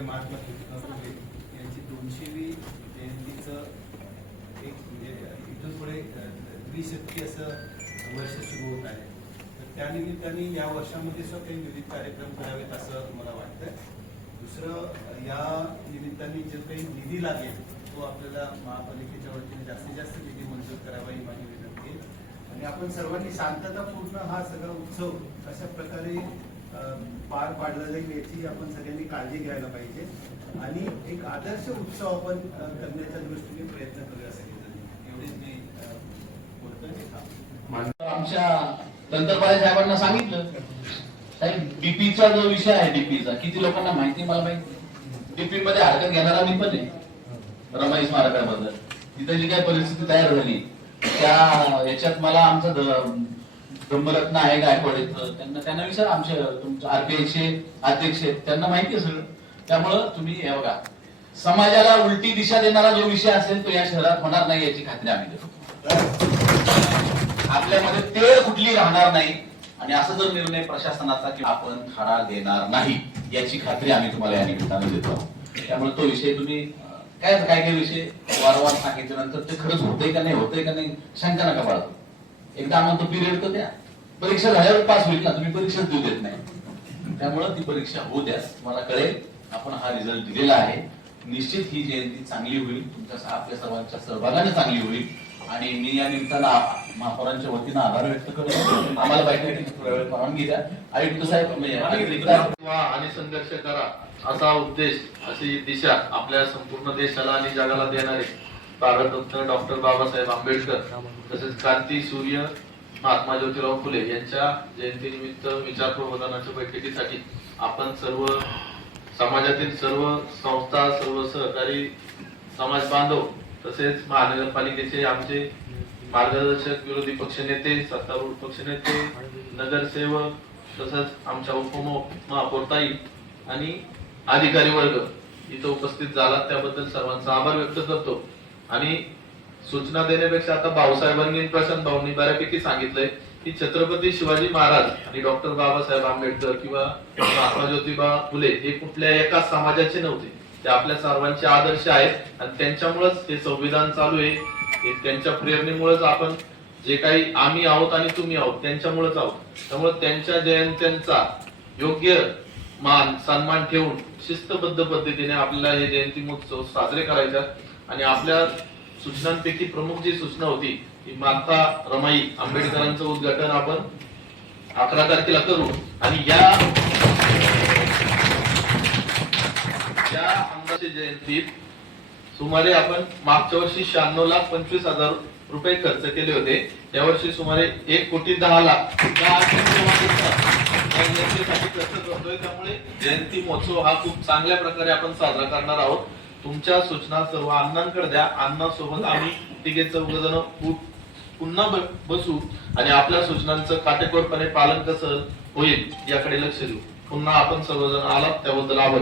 आपले महात्मा ज्योतिबा फुले यांची 200वी जयंतीचं एक म्हणजे इथून पुढे द्विशतकी असं वर्ष सुरू होत आहे. तर त्यानिमित्ताने या वर्षामध्ये सुद्धा काही विविध कार्यक्रम करावेत असं मला वाटतं. दुसरं, या निमित्ताने जो काही निधी लागेल तो आपल्याला महापालिकेच्या वतीने जास्तीत जास्त निधी मंजूर करावा ही माझी विनंती आहे. आणि आपण सर्वांनी शांततापूर्ण हा सगळा उत्सव अशा प्रकारे पार पाडला जाईल याची आपण सगळ्यांनी काळजी घ्यायला पाहिजे आणि एक आदर्श उत्सव आपण करण्याच्या दृष्टीने प्रयत्न करूया सगळेजण. एवढेच मी बोलतोय. आमच्या दंतरबाळे साहेबांना सांगितलं, साहेब डीपीचा जो विषय आहे, डीपीचा किती लोकांना माहिती, मला माहिती, डीपी मध्ये हरकत घेणारा मी पण आहे. रमाई स्मारकाबद्दल तिथे जी काही परिस्थिती तयार झाली त्या याच्यात मला आमचा ब्रह्मरत्न आहे गायकवाड, त्यांना विचार, आमचे आरपीआयचे अध्यक्ष आहेत, त्यांना माहिती आहे सगळं. त्यामुळं तुम्ही हे बघा, समाजाला उलटी दिशा देणारा जो विषय असेल तो या शहरात होणार नाही याची खात्री आम्ही देतो. आपल्यामध्ये तेढ कुठली राहणार नाही आणि असा जर निर्णय प्रशासनाचा की आपण खरा देणार नाही याची खात्री आम्ही तुम्हाला या निमित्तानं देतो. त्यामुळे तो विषय तुम्ही काय विषय वारंवार सांगितल्यानंतर ते खरंच होतंय का नाही, होतंय का नाही शंका नका बाळगू. एकदा आम्हाला तो पिरियड तर द्या, परीक्षा झाल्यावर पास होईल ना, तुम्ही परीक्षाच देऊ देत नाही. त्यामुळे ती परीक्षा होऊ द्या, तुम्हाला कळेल आपण हा रिझल्ट दिलेला आहे. निश्चित ही जयंती चांगली होईल, तुमच्या आपल्या सर्वांच्या सहभागाने चांगली होईल. आणि मी या निमित्तानं महापौरांच्या वतीनं आभार व्यक्त करतो. आम्हाला बैठकीची थोड्या वेळ परवानगी द्या. आयुक्त साहेब आणि संघर्ष करा असा उद्देश, अशी दिशा आपल्या संपूर्ण देशाला आणि जगाला देणारे भारतरत्न डॉक्टर बाबासाहेब आंबेडकर तसेच क्रांती सूर्य महात्मा ज्योतिराव फुले यांच्या जयंतीनिमित्त विचार प्रबोधनाच्या बैठकीसाठी आपण सर्व समाजातील सर्व संस्था, सर्व सहकारी समाज बांधव तसेच महानगरपालिकेचे आमचे मार्गदर्शक, विरोधी पक्षनेते, सत्तारूढ पक्षनेते, नगरसेवक तसंच आमच्या उपमहापौरताई आणि अधिकारी वर्ग इथं उपस्थित झाला, त्याबद्दल सर्वांचा आभार व्यक्त करतो. आणि सूचना देण्यापेक्षा आता भाऊसाहेबांनी, प्रशांत भाऊंनी बऱ्यापैकी सांगितलंय की छत्रपती शिवाजी महाराज आणि डॉक्टर बाबासाहेब आंबेडकर किंवा महात्मा ज्योतिबा फुले हे कुठल्या एका समाजाचे नव्हते, ते आपल्या सर्वांचे आदर्श आहेत आणि त्यांच्यामुळेच हे संविधान चालू आहे. त्यांच्या प्रेरणेमुळेच आपण जे काही आम्ही आहोत आणि तुम्ही आहोत त्यांच्यामुळेच आहोत. त्यामुळे त्यांच्या जयंत्यांचा योग्य मान सन्मान ठेवून शिस्तबद्ध पद्धतीने आपल्याला हे जयंती महोत्सव साजरे करायचे. आणि आपल्या सूचनांपैकी प्रमुख जी सूचना होती की माता रमाई आंबेडकरांचं उद्घाटन आपण 11 तारखेला करू. आणि या आंब्याच्या जयंतीत सुमारे आपण मागच्या वर्षी 96,25,000 रुपये खर्च केले होते. यावर्षी सुमारे 1,10,00,000 खर्च करतोय. त्यामुळे जयंती महोत्सव हा खूप चांगल्या प्रकारे आपण साजरा करणार आहोत. तुमच्या सूचना सर्व अण्णांकडे द्या. अण्णांसोबत आम्ही तिघे चौघजण पुन्हा बसू आणि आपल्या सूचनांचं काटेकोरपणे पालन कसं होईल याकडे लक्ष देऊ. पुन्हा आपण सर्वजण आलात त्याबद्दल आभार.